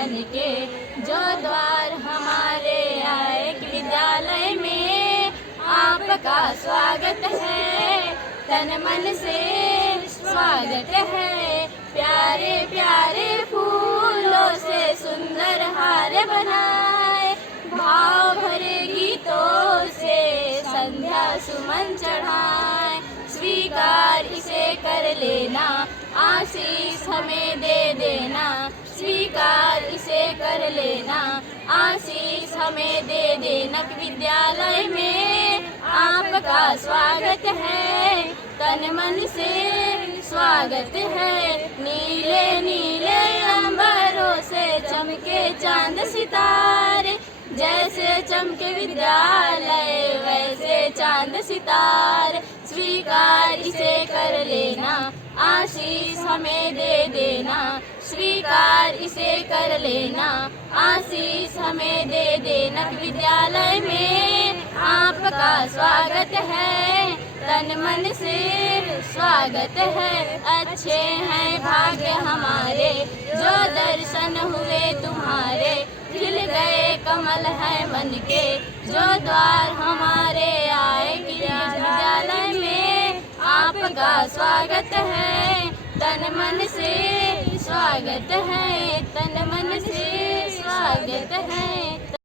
बन के जो द्वार हमारे आए कि विद्यालय में आपका स्वागत है, तन मन से स्वागत है। प्यारे प्यारे फूलों से सुंदर हार बनाए, भाव भरे गीतों से संध्या सुमन चढ़ाए। स्वीकार इसे कर लेना, आशीष हमें दे देना। स्वीकार इसे कर लेना, आशीष हमें दे देना। विद्यालय में आपका स्वागत है, तन मन से स्वागत है। नीले नीले अंबरों से चमके चांद सितारे, जैसे चमके विद्यालय वैसे चांद सितारे। स्वीकार इसे कर लेना, आशीष हमें दे देना। स्वीकार इसे कर लेना, आशीष हमें दे देना। विद्यालय में आपका स्वागत है, तन मन से स्वागत है। अच्छे हैं भाग्य हमारे जो दर्शन हुए तुम्हारे, खिल गए कमल है मन के जो द्वार हमारे आए कि विद्यालय में आपका स्वागत है, तन मन से स्वागत है, तन मन से स्वागत है।